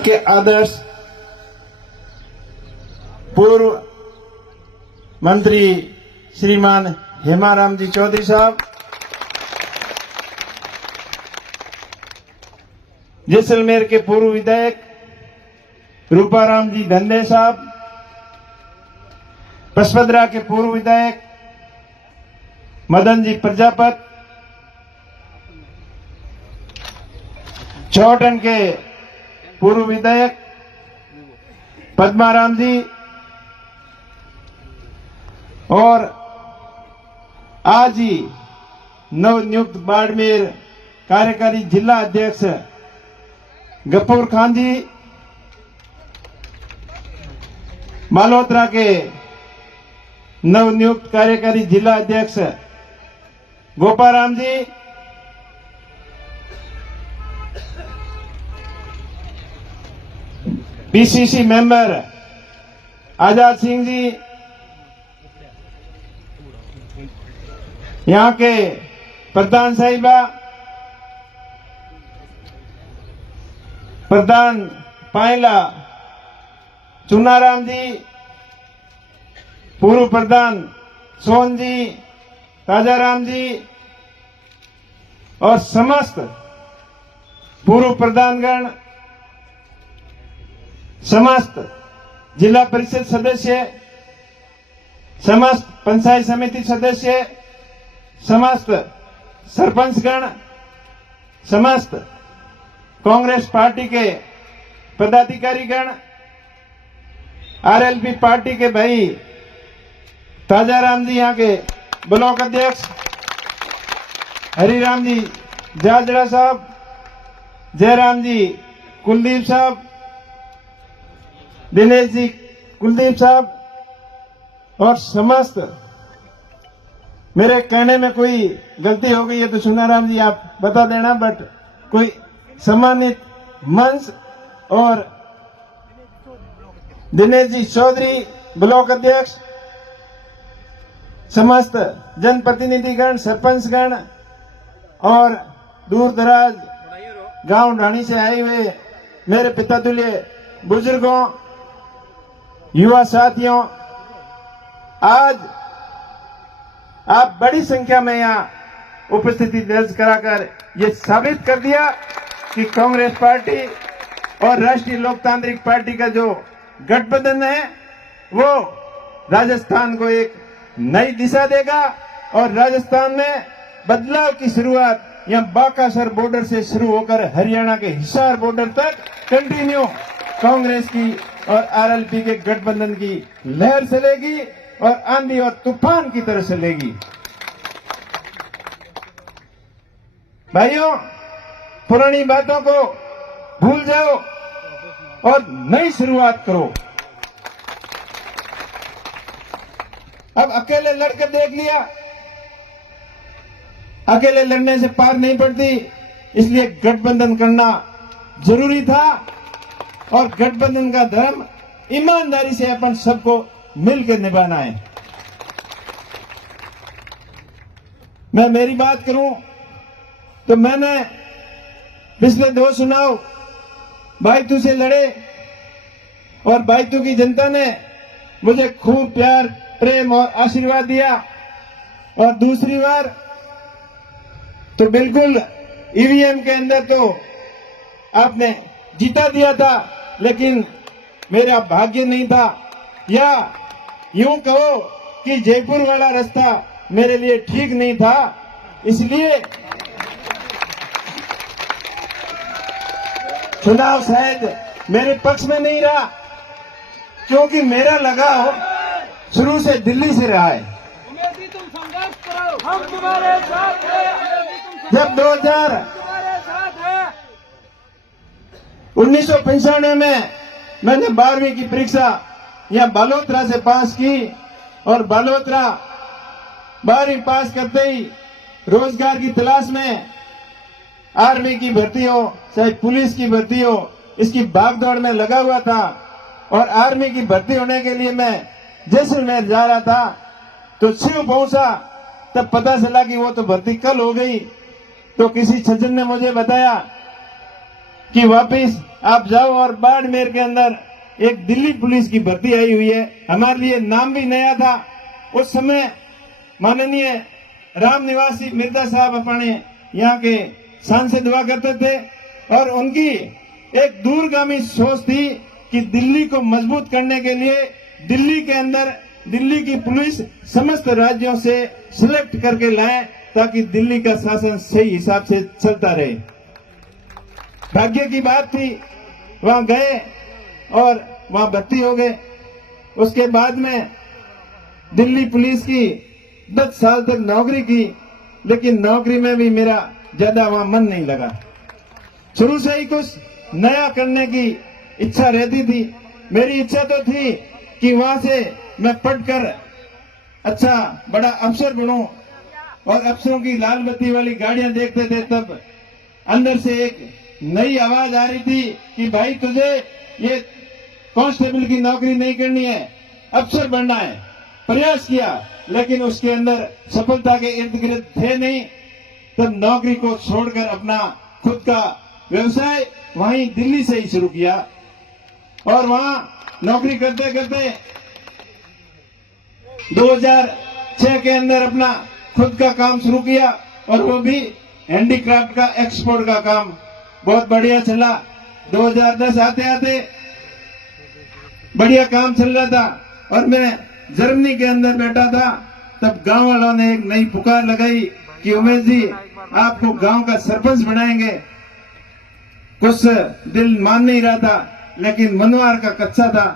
सबके आदर्श पूर्व मंत्री श्रीमान हेमाराम जी चौधरी साहब, जैसलमेर के पूर्व विधायक रूपाराम जी धंधे साहब, पचपदरा के पूर्व विधायक मदन जी प्रजापत, चौटन के पूर्व विधायक पद्माराम जी और आज ही नवनियुक्त बाड़मेर कार्यकारी जिला अध्यक्ष गफूर खान जी, मालहोत्रा के नवनियुक्त कार्यकारी जिला अध्यक्ष गोपाराम जी, पीसीसी मेंबर आजाद सिंह जी, यहाँ के प्रधान साहिबा, प्रधान पायला चुनाराम जी, पूर्व प्रधान सोन जी, ताजाराम जी और समस्त पूर्व प्रधानगण, समस्त जिला परिषद सदस्य, समस्त पंचायत समिति सदस्य, समस्त सरपंचगण, समस्त कांग्रेस पार्टी के पदाधिकारीगण, आरएलपी पार्टी के भाई ताजाराम जी यहाँ के ब्लॉक अध्यक्ष, हरिराम जी जाजड़ा साहब, जयराम जी कुलदीप साहब, दिनेश जी कुलदीप साहब और समस्त, मेरे कहने में कोई गलती हो गई है तो सुनाराम जी आप बता देना, बट कोई सम्मानित मंच और दिनेश जी चौधरी ब्लॉक अध्यक्ष, समस्त जनप्रतिनिधिगण, सरपंचगण और दूर दराज गांव ढाणी से आए हुए मेरे पिता तुल्य बुजुर्गों, युवा साथियों, आज आप बड़ी संख्या में यहाँ उपस्थिति दर्ज कराकर ये साबित कर दिया कि कांग्रेस पार्टी और राष्ट्रीय लोकतांत्रिक पार्टी का जो गठबंधन है वो राजस्थान को एक नई दिशा देगा और राजस्थान में बदलाव की शुरुआत यहाँ बाकासर बॉर्डर से शुरू होकर हरियाणा के हिसार बॉर्डर तक कंटिन्यू कांग्रेस की और आरएलपी के गठबंधन की लहर चलेगी और आंधी और तूफान की तरह चलेगी। भाइयों, पुरानी बातों को भूल जाओ और नई शुरुआत करो। अब अकेले लड़कर देख लिया, अकेले लड़ने से पार नहीं पड़ती, इसलिए गठबंधन करना जरूरी था और गठबंधन का धर्म ईमानदारी से अपन सबको मिलकर निभाना है। मैं मेरी बात करूं तो मैंने पिछले 2 चुनाव भाईतू से लड़े और भाईतू की जनता ने मुझे खूब प्यार, प्रेम और आशीर्वाद दिया और दूसरी बार तो बिल्कुल ईवीएम के अंदर तो आपने जीता दिया था, लेकिन मेरा भाग्य नहीं था, या यूं कहो कि जयपुर वाला रास्ता मेरे लिए ठीक नहीं था, इसलिए चुनाव शायद मेरे पक्ष में नहीं रहा, क्योंकि मेरा लगाव शुरू से दिल्ली से रहा है। तुम संघर्ष करो, हम तुम्हारे साथ हैं। जब 1995 में मैंने 12वीं की परीक्षा यहाँ बालोतरा से पास की और बालोतरा 12वीं पास करते ही रोजगार की तलाश में आर्मी की भर्ती हो चाहे पुलिस की भर्ती हो, इसकी भागदौड़ में लगा हुआ था और आर्मी की भर्ती होने के लिए मैं जैसलमेर जा रहा था तो शिव पहुंचा, तब पता चला कि वो तो भर्ती कल हो गई। तो किसी सज्जन ने मुझे बताया कि वापस आप जाओ। और बाड़मेर के अंदर एक दिल्ली पुलिस की भर्ती आई हुई है, हमारे लिए नाम भी नया था। उस समय माननीय राम निवासी मिर्जा साहब अपने यहाँ के सांसद हुआ करते थे और उनकी एक दूरगामी सोच थी कि दिल्ली को मजबूत करने के लिए दिल्ली के अंदर दिल्ली की पुलिस समस्त राज्यों से सिलेक्ट करके लाए ताकि दिल्ली का शासन सही हिसाब से चलता रहे। भाग्य की बात थी, वहां गए और वहां भर्ती हो गए। उसके बाद में दिल्ली पुलिस की 10 साल तक नौकरी की, लेकिन नौकरी में भी मेरा ज्यादा वहां मन नहीं लगा। शुरू से ही कुछ नया करने की इच्छा रहती थी। मेरी इच्छा तो थी कि वहां से मैं पढ़कर अच्छा बड़ा अफसर बनूं, और अफसरों की लाल बत्ती वाली गाड़ियां देखते थे तब अंदर से एक नई आवाज आ रही थी कि भाई तुझे ये कांस्टेबल की नौकरी नहीं करनी है, अफसर बनना है। प्रयास किया लेकिन उसके अंदर सफलता के इर्द गिर्द थे नहीं। तब नौकरी को छोड़कर अपना खुद का व्यवसाय वहीं दिल्ली से ही शुरू किया और वहां नौकरी करते करते 2006 के अंदर अपना खुद का काम शुरू किया और वो भी हैंडीक्राफ्ट का एक्सपोर्ट का काम बहुत बढ़िया चला। 2010 आते आते बढ़िया काम चल रहा था और मैं जर्मनी के अंदर बैठा था। तब गांव वालों ने एक नई पुकार लगाई कि उमेश जी आपको गांव का सरपंच बनाएंगे। कुछ दिल मान नहीं रहा था लेकिन मनोहार का कच्चा था।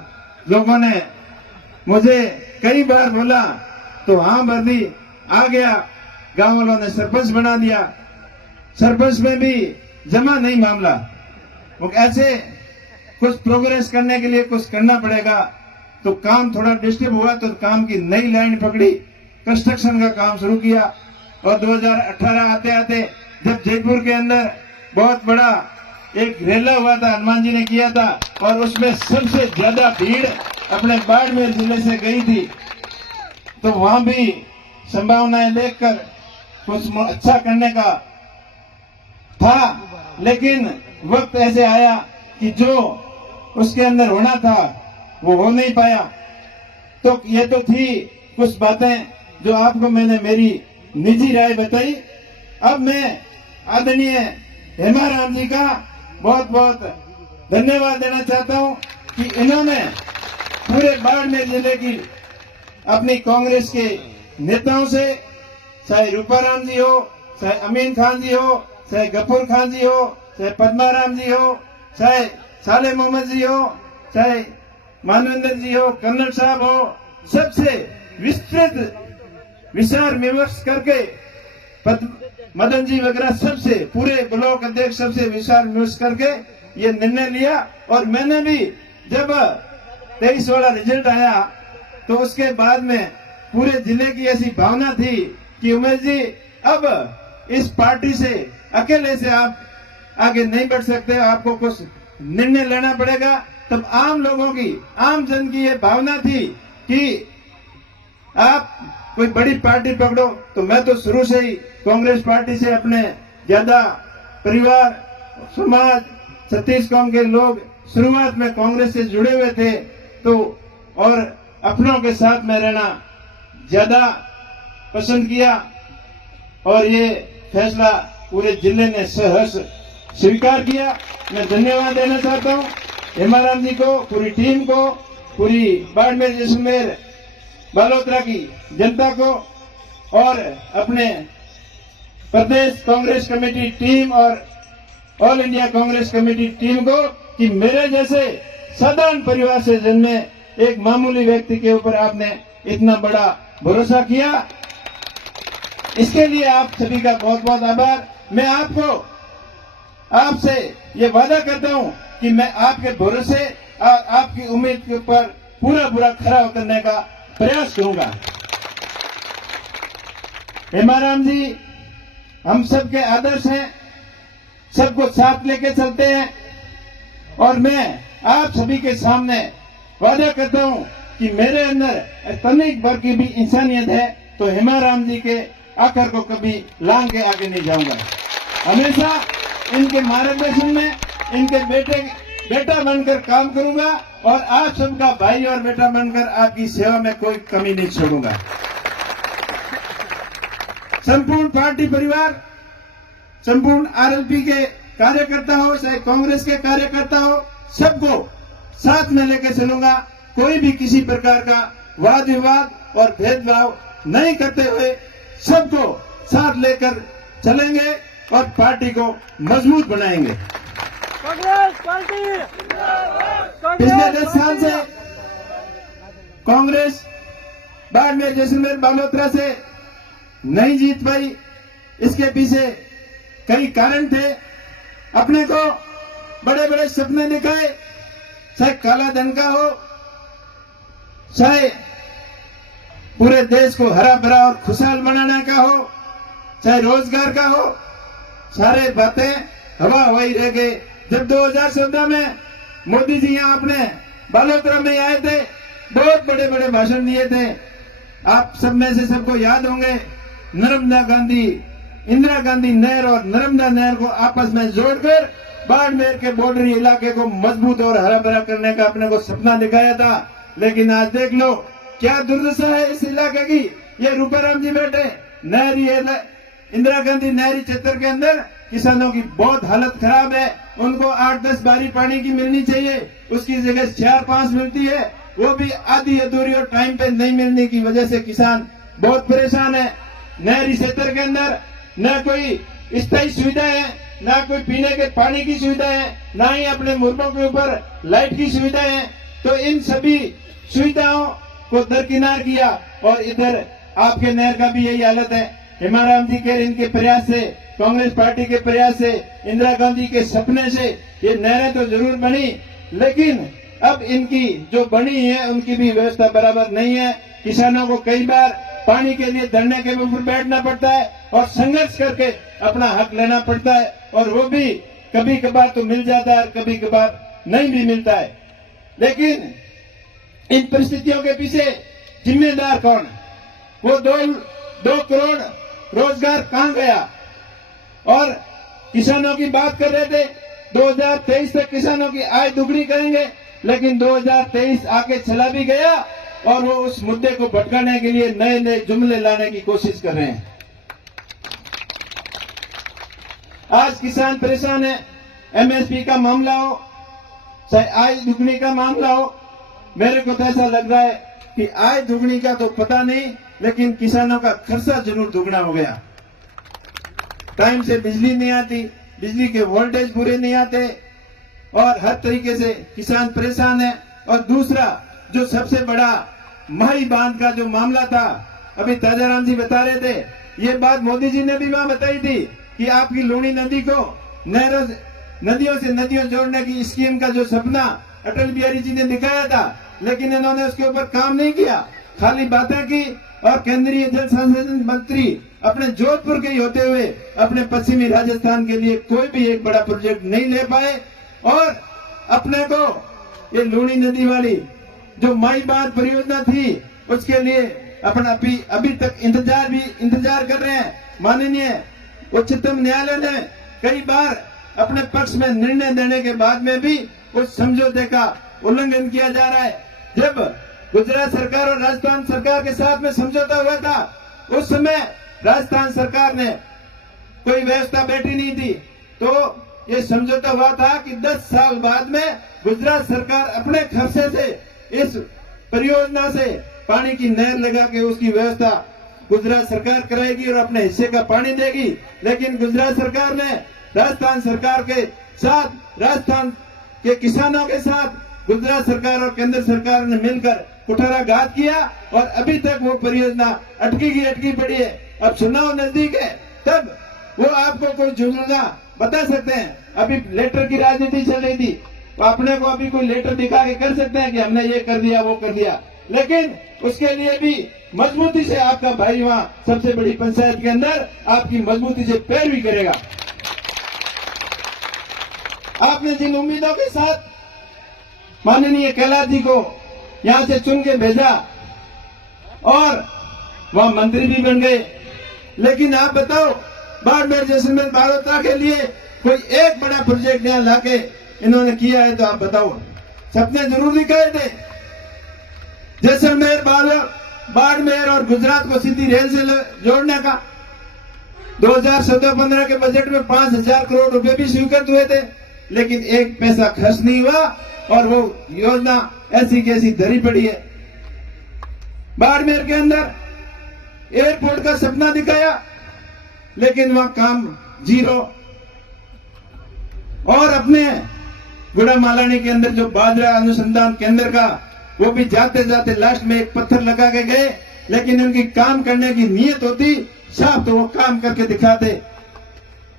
लोगों ने मुझे कई बार बोला तो हाँ भर दी, आ गया। गांव वालों ने सरपंच बना दिया। सरपंच में भी जमा नहीं मामला, वो ऐसे कुछ प्रोग्रेस करने के लिए कुछ करना पड़ेगा। तो काम थोड़ा डिस्टर्ब हुआ तो काम की नई लाइन पकड़ी, कंस्ट्रक्शन का काम शुरू किया। और 2018 आते आते जब जयपुर के अंदर बहुत बड़ा एक रेला हुआ था, हनुमान जी ने किया था और उसमें सबसे ज्यादा भीड़ अपने बाड़मेर जिले से गई थी, तो वहां भी संभावनाएं देखकर कुछ अच्छा करने का था। लेकिन वक्त ऐसे आया कि जो उसके अंदर होना था वो हो नहीं पाया। तो ये तो थी कुछ बातें जो आपको मैंने मेरी निजी राय बताई। अब मैं आदरणीय हेमाराम जी का बहुत बहुत धन्यवाद देना चाहता हूं कि इन्होंने पूरे बाड़मेर जिले की अपनी कांग्रेस के नेताओं से, चाहे रूपाराम जी हो, चाहे अमीन खान जी हो, चाहे गफूर खान जी हो, चाहे पद्माराम जी हो, चाहे साले मोहम्मद जी हो, चाहे मानवेंद्र जी हो, कन्नड़ साहब हो, सबसे विस्तृत विचार विमर्श करके मदन जी वगैरह सबसे पूरे ब्लॉक अध्यक्ष सबसे विचार विमर्श करके ये निर्णय लिया। और मैंने भी जब 23 वाला रिजल्ट आया तो उसके बाद में पूरे जिले की ऐसी भावना थी कि उमेश जी अब इस पार्टी से अकेले से आप आगे नहीं बढ़ सकते, आपको कुछ निर्णय लेना पड़ेगा। तब आम लोगों की, आम जन की ये भावना थी कि आप कोई बड़ी पार्टी पकड़ो। तो मैं तो शुरू से ही कांग्रेस पार्टी से अपने ज्यादा परिवार, समाज, छत्तीसगढ़ के लोग शुरुआत में कांग्रेस से जुड़े हुए थे, तो और अपनों के साथ में रहना ज्यादा पसंद किया और ये फैसला पूरे जिले ने सहर्ष स्वीकार किया। मैं धन्यवाद देना चाहता हूं हेमाराम जी को, पूरी टीम को, पूरी बाड़मेर जैसलमेर बालोतरा की जनता को और अपने प्रदेश कांग्रेस कमेटी टीम और all India Congress committee team को कि मेरे जैसे साधारण परिवार से जन्मे एक मामूली व्यक्ति के ऊपर आपने इतना बड़ा भरोसा किया। इसके लिए आप सभी का बहुत बहुत आभार। मैं आपसे ये वादा करता हूं कि मैं आपके भरोसे और आपकी उम्मीद के ऊपर पूरा खरा उतरने का प्रयास करूंगा। हेमाराम जी हम सबके आदर्श हैं, सबको साथ लेके चलते हैं और मैं आप सभी के सामने वादा करता हूं कि मेरे अंदर तनिक भर की भी इंसानियत है तो हेमाराम जी के आकर को कभी लांग के आगे नहीं जाऊंगा। हमेशा इनके मार्गदर्शन में इनके बेटा बनकर काम करूंगा और आप सबका भाई और बेटा बनकर आपकी सेवा में कोई कमी नहीं छोड़ूंगा। संपूर्ण पार्टी परिवार, संपूर्ण आरएलपी के कार्यकर्ता हो चाहे कांग्रेस के कार्यकर्ता हो, सबको साथ में लेकर चलूंगा। कोई भी किसी प्रकार का वाद विवाद और भेदभाव नहीं करते हुए सबको साथ लेकर चलेंगे और पार्टी को मजबूत बनाएंगे। कांग्रेस पार्टी पिछले 10 साल से कांग्रेस बाड़मेर, जैसलमेर, बालोतरा से नहीं जीत पाई। इसके पीछे कई कारण थे। अपने को बड़े बड़े सपने दिखाए, चाहे काला धन का हो, चाहे पूरे देश को हरा भरा और खुशहाल बनाने का हो, चाहे रोजगार का हो, सारे बातें हवा हवाई रह गए। जब 2014 में मोदी जी यहाँ अपने बालोतरा में आए थे, बहुत बड़े बड़े भाषण दिए थे। आप सब में से सबको याद होंगे, नर्मदा गांधी, इंदिरा गांधी नहर और नर्मदा नहर को आपस में जोड़कर बाड़मेर के बॉर्डरी इलाके को मजबूत और हरा भरा करने का अपने को सपना दिखाया था। लेकिन आज देख लो क्या दुर्दशा है इस इलाके की। ये रूपाराम जी बैठे, नहरी इंदिरा गांधी नहरी क्षेत्र के अंदर किसानों की बहुत हालत खराब है। उनको 8-10 बारी पानी की मिलनी चाहिए, उसकी जगह 4-5 मिलती है, वो भी आधी अधूरी और टाइम पे नहीं मिलने की वजह से किसान बहुत परेशान है। नहरी क्षेत्र के अंदर न कोई स्थायी सुविधा है, न कोई पीने के पानी की सुविधा है, न ही अपने मुर्गों के ऊपर लाइट की सुविधा है। तो इन सभी सुविधाओं को दरकिनार किया और इधर आपके नहर का भी यही हालत है। हेमाराम जी के इनके प्रयास से, कांग्रेस पार्टी के प्रयास से, इंदिरा गांधी के सपने से ये नहरें तो जरूर बनी, लेकिन अब इनकी जो बनी है उनकी भी व्यवस्था बराबर नहीं है। किसानों को कई बार पानी के लिए धरने के ऊपर बैठना पड़ता है और संघर्ष करके अपना हक लेना पड़ता है, और वो भी कभी कभार तो मिल जाता है और कभी कभार नहीं भी मिलता है। लेकिन इन परिस्थितियों के पीछे जिम्मेदार कौन? वो 2 करोड़ रोजगार कहां गया? और किसानों की बात कर रहे थे 2023 तक किसानों की आय दुगनी करेंगे, लेकिन 2023 आके चला भी गया और वो उस मुद्दे को भटकाने के लिए नए नए जुमले लाने की कोशिश कर रहे हैं। आज किसान परेशान है। एमएसपी का मामला हो चाहे आय दुगनी का मामला हो, मेरे को तो ऐसा लग रहा है कि आय दुगनी का तो पता नहीं, लेकिन किसानों का खर्चा जरूर दुगना हो गया। टाइम से बिजली नहीं आती, बिजली के वोल्टेज पूरे नहीं आते और हर तरीके से किसान परेशान है। और दूसरा जो सबसे बड़ा माही बांध का जो मामला था, अभी ताजाराम जी बता रहे थे, ये बात मोदी जी ने भी वहां बताई थी कि आपकी लूणी नदी को नदियों से नदियों जोड़ने की स्कीम का जो सपना अटल बिहारी जी ने दिखाया था, लेकिन इन्होंने उसके ऊपर काम नहीं किया, खाली बातें की। और केंद्रीय जल संसाधन मंत्री अपने जोधपुर के ही होते हुए अपने पश्चिमी राजस्थान के लिए कोई भी एक बड़ा प्रोजेक्ट नहीं ले पाए। और अपने को ये लूणी नदी वाली जो माई बांध परियोजना थी उसके लिए अपना अभी तक इंतजार कर रहे हैं। माननीय उच्चतम न्यायालय ने कई बार अपने पक्ष में निर्णय देने के बाद में भी उस समझौते का उल्लंघन किया जा रहा है। जब गुजरात सरकार और राजस्थान सरकार के साथ में समझौता हुआ था, उस समय राजस्थान सरकार ने कोई व्यवस्था बैठी नहीं थी, तो ये समझौता हुआ था कि 10 साल बाद में गुजरात सरकार अपने खर्चे से इस परियोजना से पानी की नहर लगा के उसकी व्यवस्था गुजरात सरकार कराएगी और अपने हिस्से का पानी देगी। लेकिन गुजरात सरकार ने राजस्थान सरकार के साथ, राजस्थान के किसानों के साथ गुजरात सरकार और केंद्र सरकार ने मिलकर कुठाराघात किया और अभी तक वो परियोजना अटकी पड़ी है। अब चुनाव नजदीक है, तब वो आपको कोई जुमला बता सकते हैं। अभी लेटर की राजनीति चल रही थी, तो अपने को अभी कोई लेटर दिखा के कर सकते हैं कि हमने ये कर दिया वो कर दिया, लेकिन उसके लिए भी मजबूती से आपका भाई वहां सबसे बड़ी पंचायत के अंदर आपकी मजबूती से पैरवी करेगा। आपने जिन उम्मीदों के साथ माननीय कैलाश जी को यहां से चुन के भेजा और वह मंत्री भी बन गए, लेकिन आप बताओ बाड़मेर, जैसलमेर, बालोतरा के लिए कोई एक बड़ा प्रोजेक्ट यहाँ लाके इन्होंने किया है तो आप बताओ। सपने जरूर दिखाए थे, जैसलमेर, बाड़मेर और गुजरात को सीधी रेल से जोड़ने का 2014-15 के बजट में 5,000 करोड़ रुपए भी स्वीकृत हुए थे, लेकिन एक पैसा खर्च नहीं हुआ और वो योजना ऐसी कैसी धरी पड़ी है। बाड़मेर के अंदर एयरपोर्ट का सपना दिखाया, लेकिन वहां काम जीरो। और अपने गुड़ामालानी के अंदर जो बाजरा अनुसंधान केंद्र का, वो भी जाते जाते लास्ट में एक पत्थर लगा के गए, लेकिन उनकी काम करने की नीयत होती साफ तो वो काम करके दिखाते।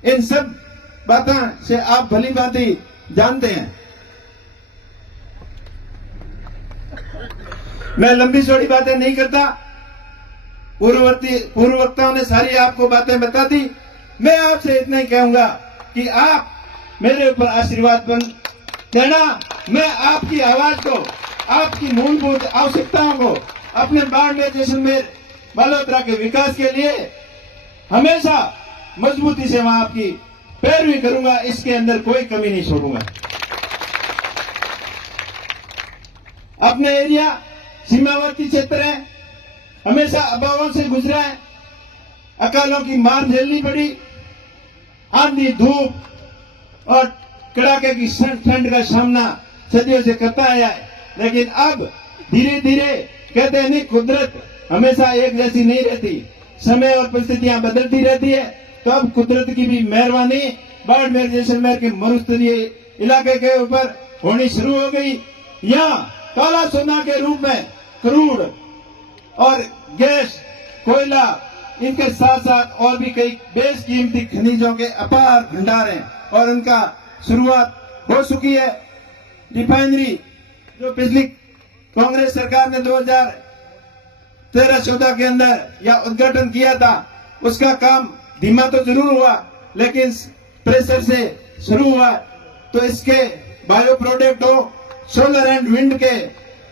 इन सब बातों से आप भली भांति जानते हैं। मैं लंबी चौड़ी बातें नहीं करता, पूर्व वक्ताओं ने सारी आपको बातें बता दी। मैं आपसे इतना ही कहूंगा कि आप मेरे ऊपर आशीर्वाद देना। मैं आपकी आवाज को, आपकी मूलभूत आवश्यकताओं को अपने बाड़मेर, जैसलमेर, बालोतरा के विकास के लिए हमेशा मजबूती से वहां आपकी पैरवी करूंगा, इसके अंदर कोई कमी नहीं छोड़ूंगा। अपने एरिया सीमावर्ती क्षेत्र है, हमेशा अभावों से गुजरा है, अकालों की मार झेलनी पड़ी, आंधी धूप और कड़ाके की ठंड का सामना सदियों से करता आया है। लेकिन अब धीरे धीरे कहते हैं नहीं, कुदरत हमेशा एक जैसी नहीं रहती, समय और परिस्थितियां बदलती रहती है। तो अब कुदरत की भी मेहरबानी बाड़मेर, जैसलमेर के मरुस्थलीय इलाके के ऊपर होनी शुरू हो गई। यहाँ काला सोना के रूप में क्रूड और गैस, कोयला, इनके साथ साथ और भी कई बेशकीमती खनिजों के अपार भंडार हैं और उनका शुरुआत हो चुकी है। रिफाइनरी जो पिछली कांग्रेस सरकार ने 2013-14 के अंदर या उद्घाटन किया था, उसका काम धीमा तो जरूर हुआ, लेकिन प्रेशर से शुरू हुआ। तो इसके बायो प्रोडक्ट हो, सोलर एंड विंड के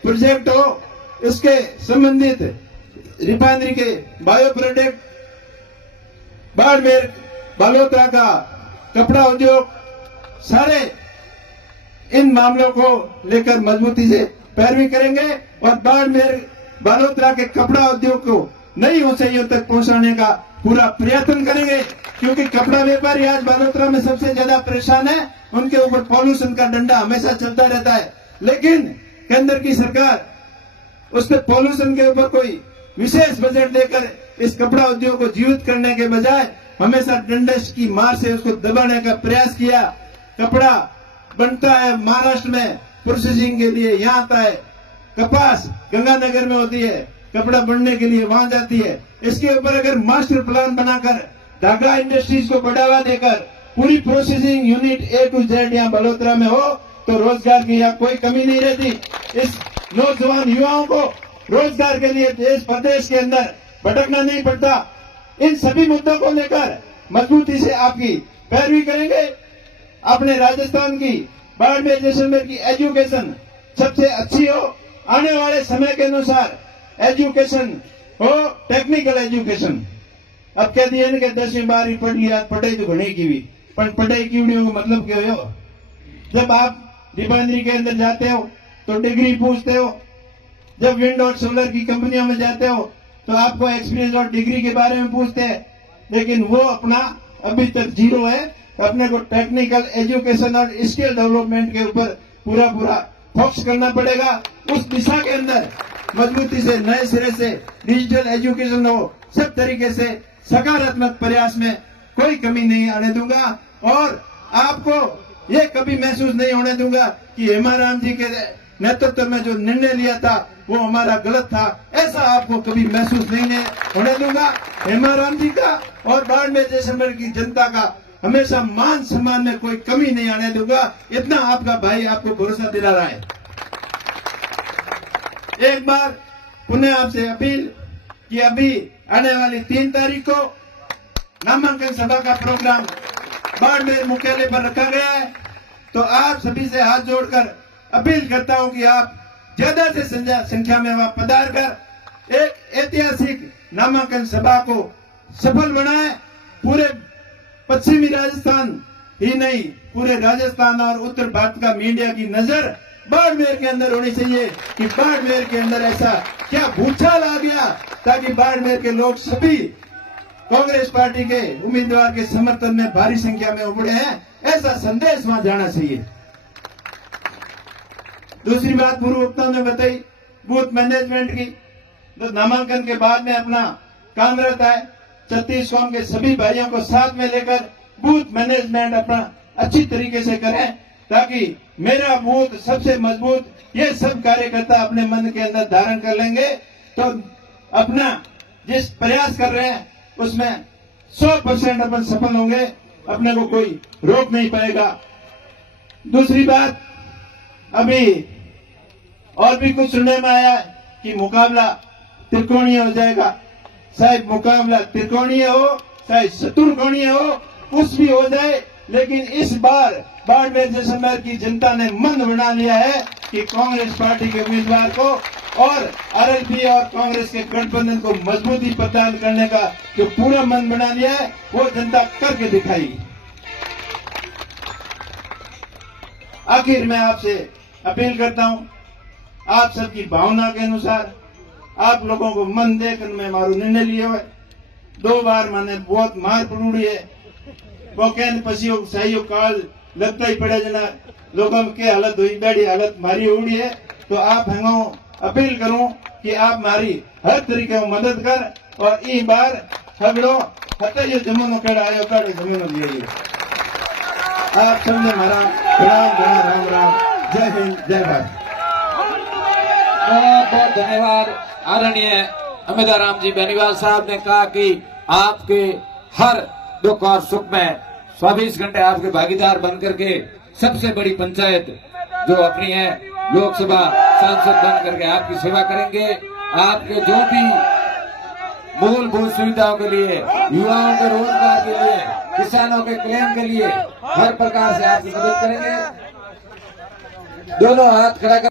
प्रोजेक्ट हो, इसके संबंधित रिफाइनरी के बायो प्रोडक्ट, बाड़मेर, बालोतरा का कपड़ा उद्योग, सारे इन मामलों को लेकर मजबूती से पैरवी करेंगे और बाड़मेर, बालोतरा के कपड़ा उद्योग को नई ऊंचाइयों तक पहुंचाने का पूरा प्रयत्न करेंगे। क्योंकि कपड़ा व्यापारी आज बालोतरा में सबसे ज्यादा परेशान है, उनके ऊपर पॉल्यूशन का डंडा हमेशा चलता रहता है, लेकिन केंद्र की सरकार उसके पॉल्यूशन के ऊपर कोई विशेष बजट देकर इस कपड़ा उद्योग को जीवित करने के बजाय हमेशा डंडे की मार से उसको दबाने का प्रयास किया। कपड़ा बनता है महाराष्ट्र में प्रोसेसिंग के लिए, यहाँ आता है, कपास गंगानगर में होती है, कपड़ा बनने के लिए वहां जाती है। इसके ऊपर अगर मास्टर प्लान बनाकर धागा इंडस्ट्रीज को बढ़ावा देकर पूरी processing unit A to Z यहाँ बलोतरा में हो तो रोजगार की यहाँ कोई कमी नहीं रहती। इस नौजवान युवाओं को रोजगार के लिए देश प्रदेश के अंदर भटकना नहीं पड़ता। इन सभी मुद्दों को लेकर मजबूती से आपकी पैरवी करेंगे। अपने राजस्थान की बाड़मेर, जैसलमेर की एजुकेशन सबसे अच्छी हो, आने वाले समय के अनुसार एजुकेशन हो, टेक्निकल एजुकेशन। अब कह दिए कि 10वीं 12वीं पढ़ लिया, पढ़ाई तो घनी की भी, पर पढ़ाई की मतलब क्या हो? जब आप रिफाइनरी के अंदर जाते हो तो डिग्री पूछते हो, जब विंड और सोलर की कंपनियों में जाते हो तो आपको एक्सपीरियंस और डिग्री के बारे में पूछते हैं, लेकिन वो अपना अभी तक जीरो है। अपने को टेक्निकल एजुकेशन और स्किल डेवलपमेंट के ऊपर पूरा फोकस करना पड़ेगा। उस दिशा के अंदर मजबूती से नए सिरे से डिजिटल एजुकेशन हो, सब तरीके से सकारात्मक प्रयास में कोई कमी नहीं आने दूंगा और आपको ये कभी महसूस नहीं होने दूंगा कि हेमाराम जी के नेतृत्व में जो निर्णय लिया था वो हमारा गलत था, ऐसा आपको कभी महसूस नहीं होने दूंगा। हेमाराम जी का और बाड़मेर, जैसलमेर की जनता का हमेशा मान सम्मान में कोई कमी नहीं आने दूंगा। इतना आपका भाई आपको भरोसा दिला रहा है। एक बार पुनः आपसे अपील कि अभी आने वाली 3 तारीख को नामांकन सभा का प्रोग्राम बाड़मेर मुख्यालय पर रखा गया है। तो आप सभी से हाथ जोड़कर अपील करता हूं कि आप ज्यादा से संख्या में वहां पधार कर एक ऐतिहासिक नामांकन सभा को सफल बनाएं। पूरे पश्चिमी राजस्थान, ही नहीं पूरे राजस्थान और उत्तर भारत का मीडिया की नजर बाड़मेर के अंदर होनी चाहिए कि बाड़मेर के अंदर ऐसा क्या भूचाल आ गया ताकि बाड़मेर के लोग सभी कांग्रेस पार्टी के उम्मीदवार के समर्थन में भारी संख्या में उमड़े हैं, ऐसा संदेश वहां जाना चाहिए। दूसरी बात पूर्व वक्ताओं ने बताई बूथ मैनेजमेंट की, तो नामांकन के बाद में अपना काम रहता है छत्तीस कौम के सभी भाइयों को साथ में लेकर बूथ मैनेजमेंट अपना अच्छी तरीके से करें ताकि मेरा बूथ सबसे मजबूत, ये सब कार्यकर्ता अपने मन के अंदर धारण कर लेंगे तो अपना जिस प्रयास कर रहे हैं उसमें 100% अपन सफल होंगे, अपने को कोई रोक नहीं पाएगा। दूसरी बात, अभी और भी कुछ सुनने में आया कि मुकाबला त्रिकोणीय हो जाएगा। शायद मुकाबला त्रिकोणीय हो चाहे चतुर्कोणीय हो, कुछ भी हो जाए, लेकिन इस बार बाड़मेर जैसलमेर की जनता ने मन बना लिया है कि कांग्रेस पार्टी के उम्मीदवार को और आरएलपी और कांग्रेस के गठबंधन को मजबूती प्रदान करने का जो पूरा मन बना लिया है वो जनता करके दिखाएगी। आखिर मैं आपसे अपील करता हूं, आप सबकी भावना के अनुसार आप लोगों को मन देकर मैं मारू निर्णय लिया है। 2 बार मैंने बहुत मार पड़ी है, कोकेन पसीओ सही काल लगता ही पड़े जना लोगों के हालत हुई बड़ी हालत मारी उड़ी है। तो आप हंगो अपील करूं कि आप मारी हर तरीके में मदद कर और ई बार हगड़ो हते जो जमुनो केड़ा आयो काड़े जमीनो दिए। आप सबने मारा प्रणाम, राम राम, जय हिंद, जय भारत। बहुत बहुत धन्यवाद। आदरणीय अमिताराम जी बेनीवाल साहब ने कहा कि आपके हर दुख और सुख में 24 घंटे आपके भागीदार बन करके सबसे बड़ी पंचायत जो अपनी है लोकसभा सांसद बन करके आपकी सेवा करेंगे। आपके जो भी मूलभूत सुविधाओं के लिए, युवाओं के रोजगार के लिए, किसानों के क्लेम के लिए हर प्रकार से आपकी मदद करेंगे। दोनों हाथ खड़ा कर